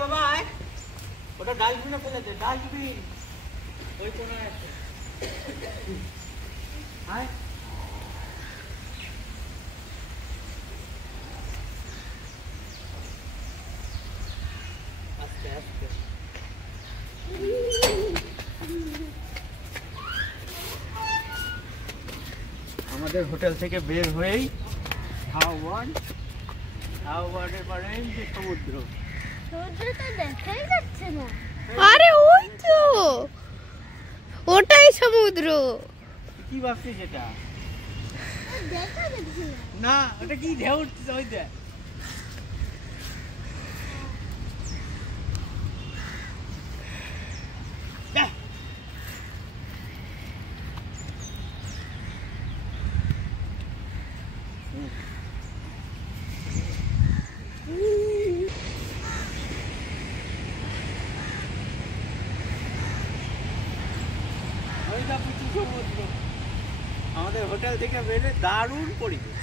বাবা ওটা ডাস্টবিনে ফেলে দে, ডাস্টবিন ওই কোনায় আছে। আয় আস্তে আস্তে। আমাদের হোটেল থেকে বের হয়েই হাওয়ার পারেন যে সমুদ্র। সমুদ্রটা দেখাই যাচ্ছে না। আরে ওই তো ওটাই সমুদ্র। কি ভাবছিস সেটা? দেখা যাচ্ছে না, ওটা কি ঢেউ উঠছে ওই দেখ। আমাদের হোটেল থেকে বেরে দারুণ পরিবেশ।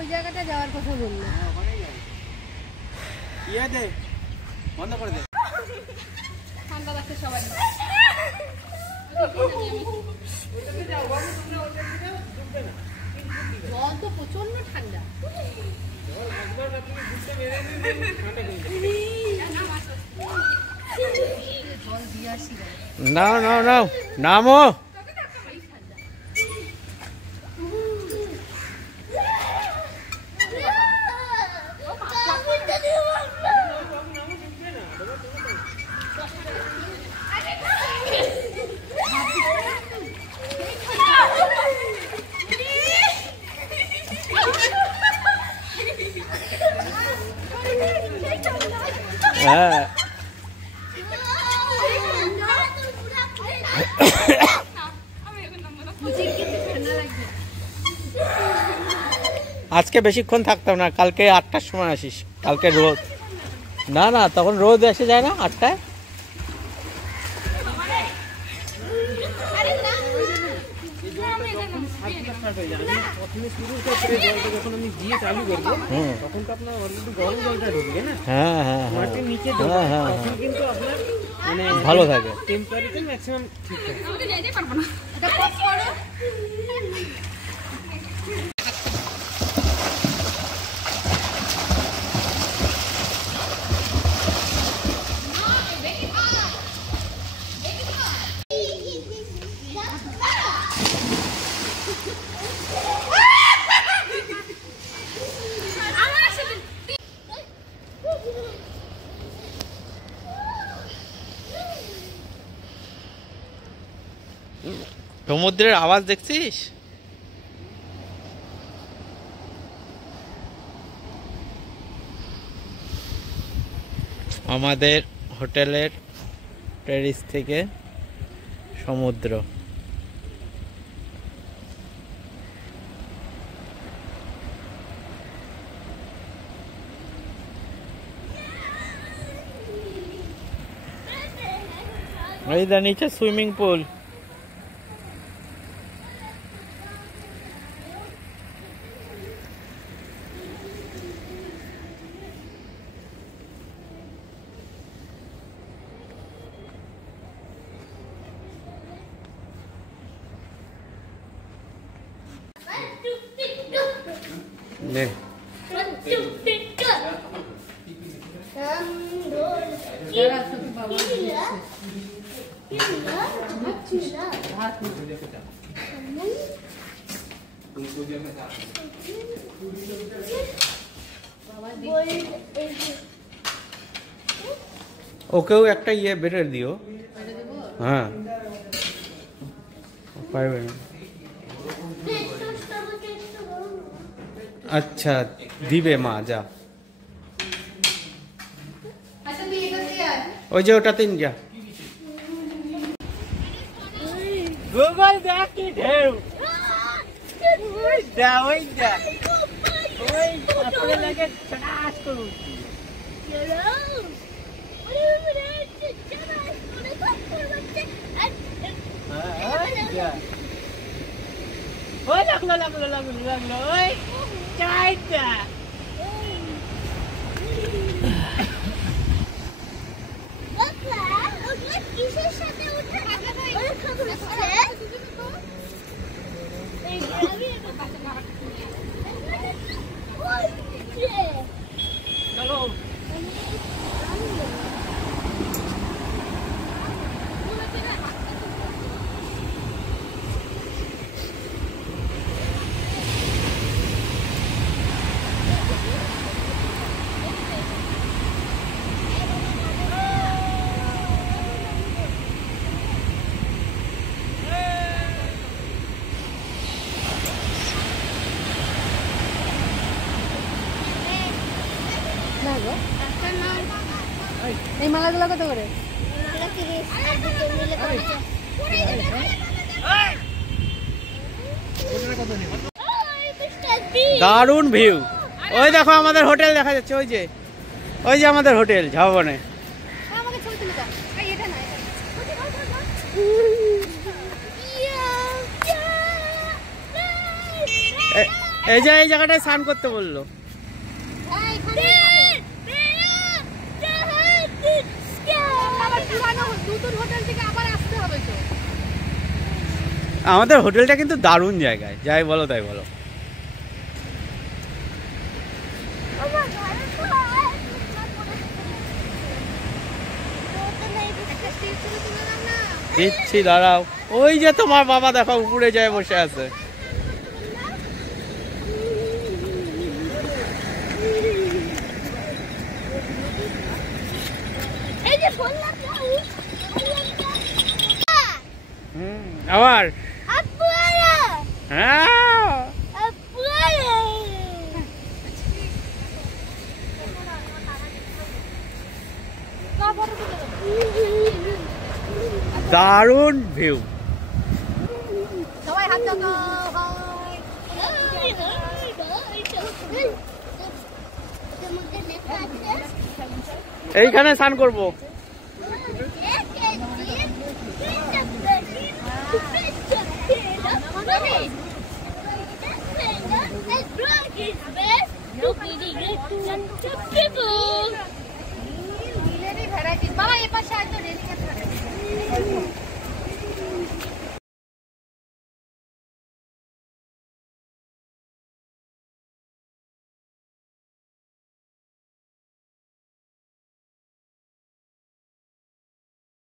ওই জায়গাটা যাওয়ার কথা বললো। ইয়ে দে, বন্ধ করে দে। ঠান্ডা লাগছে সবাই। জল তো প্রচন্ড ঠান্ডা। নাও নাও নাও নামো। হ্যাঁ আজকে বেশিক্ষণ থাকতাম না, কালকে 8টার সময় আসিস। কালকে রোদ না, না তখন রোদ এসে যায় না 8টায়। যখন আমি দিয়ে চালু করবো তখন তো আপনার অলরেডি গরম জলটা ঢুকবে না। হ্যাঁ হ্যাঁ মাটির নিচে তখন কিন্তু আপনার মানে ভালো থাকে, টেম্পারেচার ম্যাক্সিমাম ঠিক থাকে। সমুদ্রের আওয়াজ দেখছিস? আমাদের হোটেলের টেরিস থেকে সমুদ্র। এই নিচে সুইমিং পুল। 네. ওকেও একটা ইয়ে বেড়ে দিও। হ্যাঁ পারবে না। আচ্ছা দিবে মা, যা ওই যে ওটা তিন যা। গুগল দেখ কি ঢেউ, ওই দা আপনাদের লাগে চটাস করে উঠছি। ওই লাগলো ওই চাইটা কিসের সাথে উঠে চলো এই মালাগুলো কত করে? দারুণ ভিউ। ওই দেখো আমাদের হোটেল দেখা যাচ্ছে, ওই যে আমাদের হোটেল ঝাউবনে। আমাকে ছবি তুলে দাও। এই এটা না, এই যে এই জায়গাটায় স্নান করতে বললো। আমাদের হোটেলটা কিন্তু দারুণ জায়গায়, যাই বলো তাই বলো। দিচ্ছি দাঁড়াও। ওই যে তোমার বাবা দেখো উপরে যায় বসে আছে। আবার হ্যাঁ দারুণ ভিউ। সবাই হাত দাও। এইখানে স্নান করবো। বাবা এ পাশে আসো রেডি